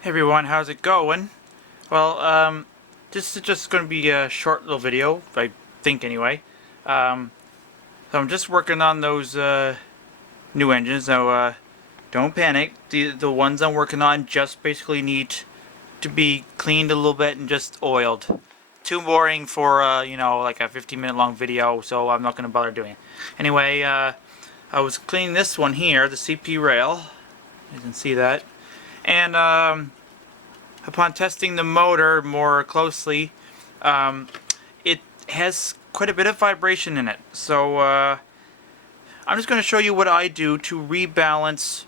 Hey everyone, how's it going? Well, this is just going to be a short little video, I think anyway. So I'm just working on those new engines. Now, don't panic. The ones I'm working on just basically need to be cleaned a little bit and just oiled. Too boring for like a 15-minute long video, so I'm not going to bother doing it. Anyway, I was cleaning this one here, the CP rail. You can see that, and upon testing the motor more closely, it has quite a bit of vibration in it. So I'm just going to show you what I do to rebalance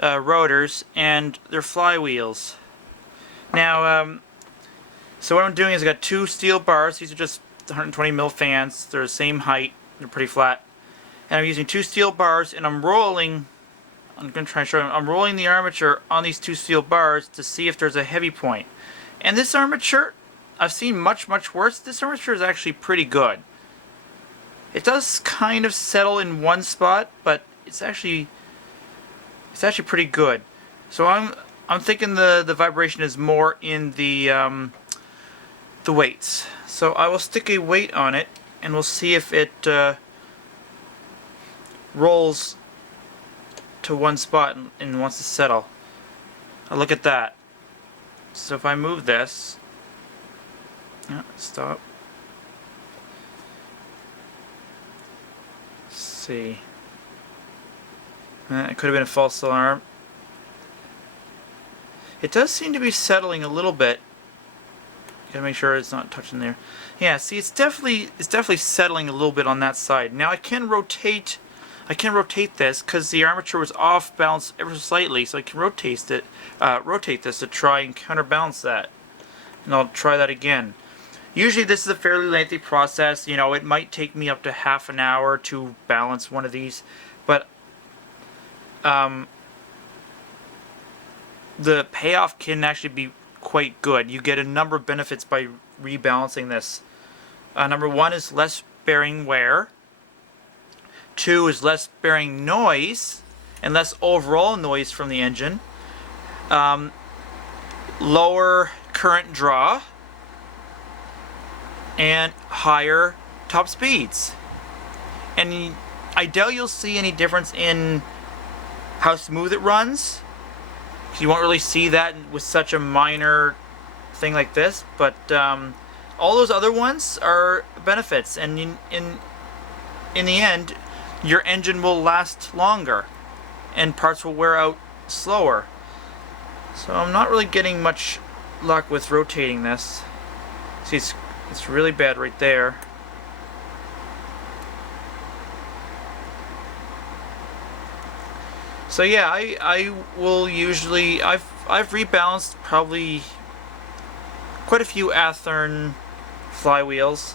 rotors and their flywheels. Now, so what I'm doing is I got two steel bars. These are just 120 mil fans. They're the same height. They're pretty flat. And I'm using two steel bars, and I'm going to try and show you. I'm rolling the armature on these two steel bars to see if there's a heavy point. And this armature, I've seen much worse. This armature is actually pretty good. It does kind of settle in one spot, but it's actually pretty good. So I'm thinking the vibration is more in the weights. So I will stick a weight on it, and we'll see if it rolls to one spot and wants to settle. Now look at that. So if I move this, stop. Let's see. It could have been a false alarm. It does seem to be settling a little bit. Gotta make sure it's not touching there. Yeah, see, it's definitely settling a little bit on that side. Now I can rotate this because the armature was off balance ever so slightly, so I can rotate this to try and counterbalance that. And I'll try that again. Usually this is a fairly lengthy process. You know, it might take me up to half an hour to balance one of these, but the payoff can actually be quite good. You get a number of benefits by rebalancing this. Number one is less bearing wear. Two is less bearing noise and less overall noise from the engine. Lower current draw and higher top speeds. And I doubt you'll see any difference in how smooth it runs. You won't really see that with such a minor thing like this, but all those other ones are benefits, and in the end, your engine will last longer, and parts will wear out slower. So I'm not really getting much luck with rotating this. See, it's really bad right there. So yeah, I will usually I've rebalanced probably quite a few Athearn flywheels.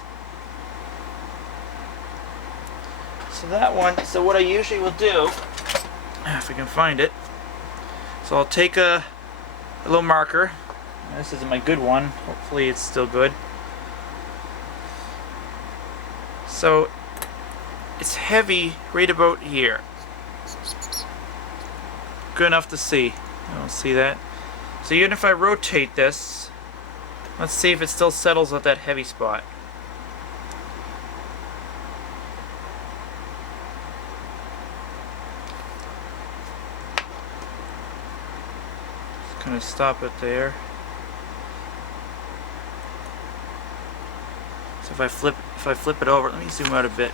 So that one, so what I usually will do, if I can find it, so I'll take a little marker. This isn't my good one, hopefully it's still good. So it's heavy right about here. Good enough to see. I don't see that. So even if I rotate this, let's see if it still settles at that heavy spot. Just gonna stop it there. So if I flip it over, let me zoom out a bit.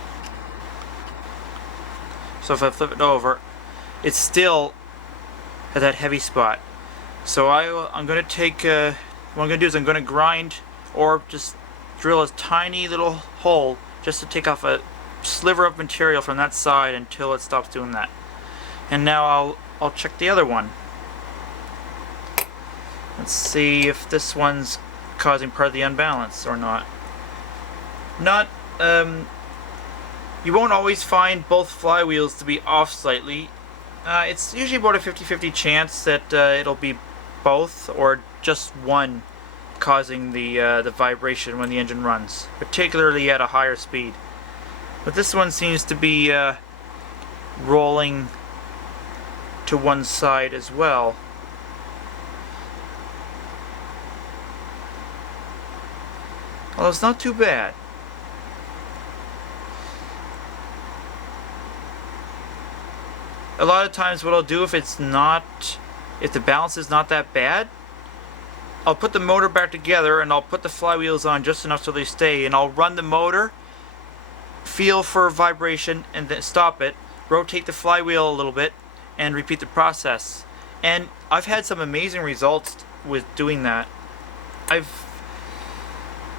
So if I flip it over, it's still at that heavy spot. So I'm going to take, what I'm going to do is I'm going to grind or just drill a tiny little hole just to take off a sliver of material from that side until it stops doing that. And now I'll check the other one. Let's see if this one's causing part of the unbalance or not. You won't always find both flywheels to be off slightly. It's usually about a 50-50 chance that it'll be both or just one causing the vibration when the engine runs, particularly at a higher speed. But this one seems to be rolling to one side as well. Well, it's not too bad. A lot of times what I'll do if the balance is not that bad, I'll put the motor back together and I'll put the flywheels on just enough so they stay, and I'll run the motor, feel for vibration, and then stop it, rotate the flywheel a little bit, and repeat the process. And I've had some amazing results with doing that. I've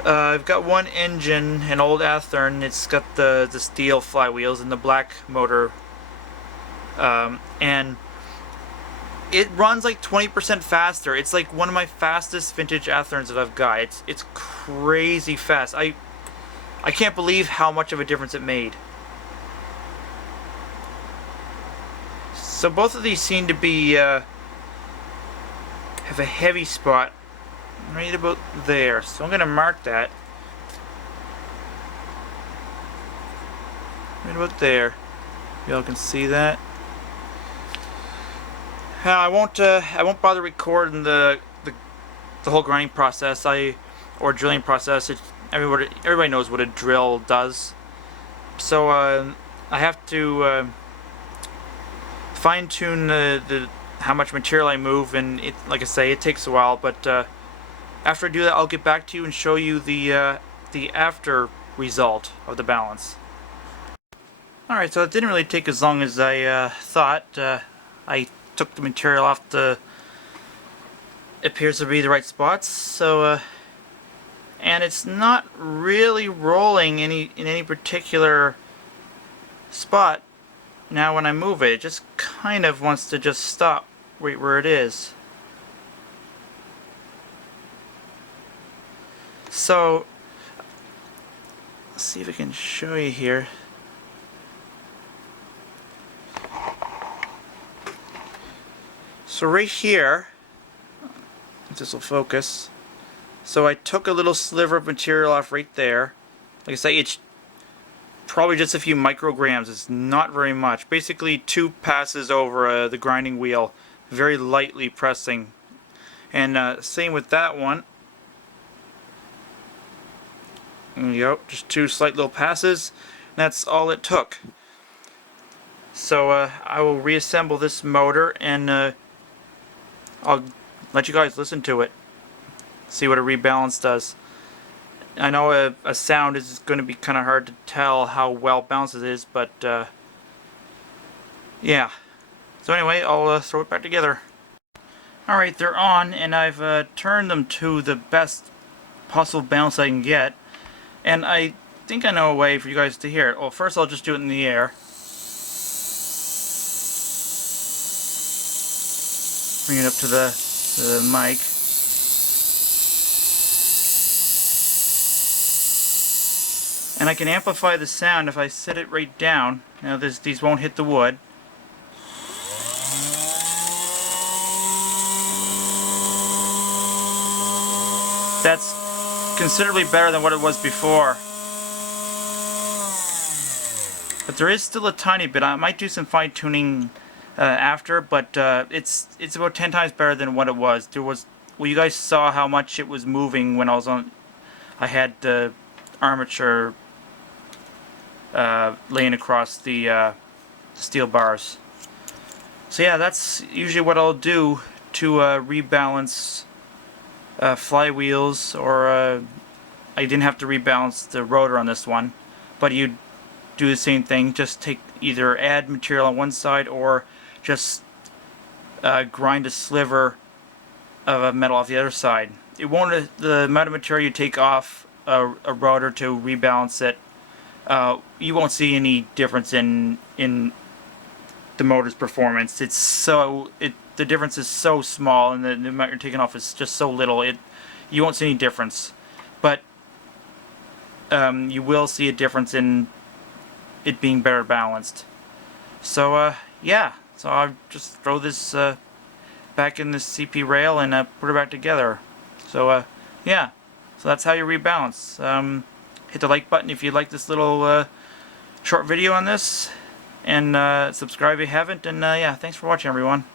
got one engine, an old Athearn. It's got the steel flywheels and the black motor, and it runs like 20% faster. It's like one of my fastest vintage Athearns that I've got. It's crazy fast. I can't believe how much of a difference it made. So both of these seem to be have a heavy spot right about there. So I'm going to mark that right about there. Y'all can see that. I won't bother recording the whole grinding process or drilling process. Everybody knows what a drill does. So I have to fine-tune how much material I move, and like I say, it takes a while. But after I do that, I'll get back to you and show you the after result of the balance. Alright, so it didn't really take as long as I thought. I took the material off it appears to be the right spots, so and it's not really rolling in any particular spot. Now when I move it just kind of wants to just stop right where it is. So let's see if I can show you here. So right here, if this will focus, so I took a little sliver of material off right there. Like I say, it's probably just a few micrograms. It's not very much. Basically 2 passes over the grinding wheel, very lightly pressing. And same with that one. There you go, just 2 slight little passes. That's all it took. So I will reassemble this motor, and I'll let you guys listen to it, see what a rebalance does. I know a sound is going to be kind of hard to tell how well balanced it is, but yeah. So anyway, I'll throw it back together. Alright, they're on, and I've turned them to the best possible balance I can get. And I think I know a way for you guys to hear it. Well, first I'll just do it in the air. Bring it up to the mic. And I can amplify the sound if I set it right down. Now these won't hit the wood. That's considerably better than what it was before. But there is still a tiny bit. I might do some fine tuning after, but it's about 10 times better than what it was. Well, you guys saw how much it was moving when I had the armature laying across the steel bars. So yeah, that's usually what I'll do to rebalance flywheels, or I didn't have to rebalance the rotor on this one, but you do the same thing. Just either add material on one side or just grind a sliver of metal off the other side. It won't, the amount of material you take off a rotor to rebalance it, you won't see any difference in the motor's performance. The difference is so small, and the amount you're taking off is just so little. You won't see any difference, but you will see a difference in it being better balanced. So yeah, so I'll just throw this back in this CP rail and put it back together. So yeah, so that's how you rebalance. Hit the like button if you like this little short video on this, and subscribe if you haven't, and yeah, thanks for watching, everyone.